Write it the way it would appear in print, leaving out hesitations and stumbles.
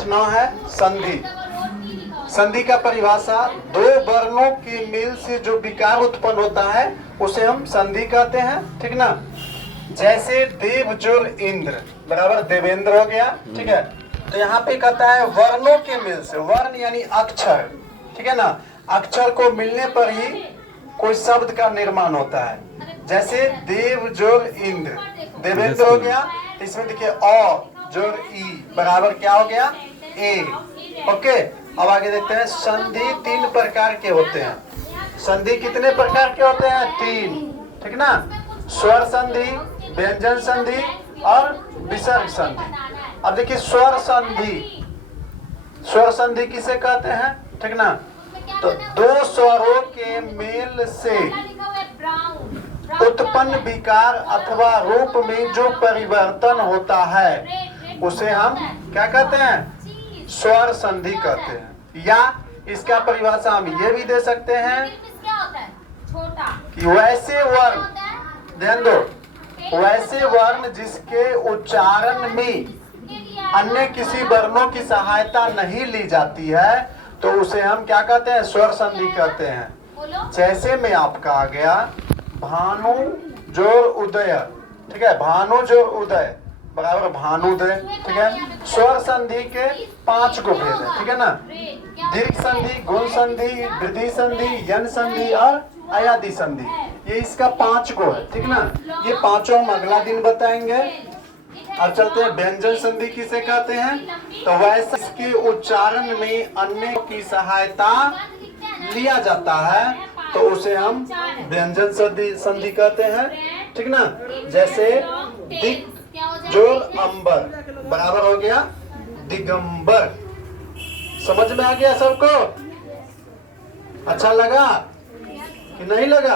नाम है संधि। संधि का परिभाषा दो वर्णों के मेल से जो विकार उत्पन्न होता है उसे हम संधि कहते हैं, ठीक ना। जैसे देव जोर इंद्र बराबर देवेंद्र हो गया, ठीक है। तो यहाँ पे कहता है वर्णों के मेल से, वर्ण यानी अक्षर, ठीक है ना। अक्षर को मिलने पर ही कोई शब्द का निर्माण होता है। जैसे देव जोर इंद्र, देवेंद्र हो गया, इसमें देखिए अ जोर ई बराबर क्या हो गया, ए। ओके, अब आगे देखते हैं। संधि तीन प्रकार के होते हैं। संधि कितने प्रकार के होते हैं? तीन, ठीक ना। स्वर संधि, व्यंजन संधि और विसर्ग संधि। अब देखिए स्वर संधि, स्वर संधि किसे कहते हैं, ठीक ना। तो दो स्वरों के मेल से उत्पन्न विकार अथवा रूप में जो परिवर्तन होता है उसे हम क्या कहते हैं? स्वर संधि कहते हैं। या इसका परिभाषा हम ये भी दे सकते हैं कि वैसे वर्ण, ध्यान दो, वैसे वर्ण जिसके उच्चारण में अन्य किसी वर्णों की सहायता नहीं ली जाती है तो उसे हम क्या कहते हैं? स्वर संधि कहते हैं। जैसे में आपका आ गया भानु जोर उदय, ठीक है। भानु जोर उदय बराबर भानुदय, ठीक है। स्वर संधि के 5 को भेद है, ठीक है ना। दीर्घ संधि, गुण संधि, वृद्धि संधि, यन संधि और अयादि संधि, ये इसका 5 को है, ठीक ना। ये पांचों हम अगला दिन बताएंगे। अब चलते हैं व्यंजन संधि किसे कहते हैं। तो वैसे इसके उच्चारण में अन्य की सहायता लिया जाता है तो उसे हम व्यंजन संधि कहते हैं, ठीक ना। जैसे दिक जोर अंबर बराबर हो गया दिगंबर। समझ में आ गया सबको? अच्छा लगा कि नहीं लगा?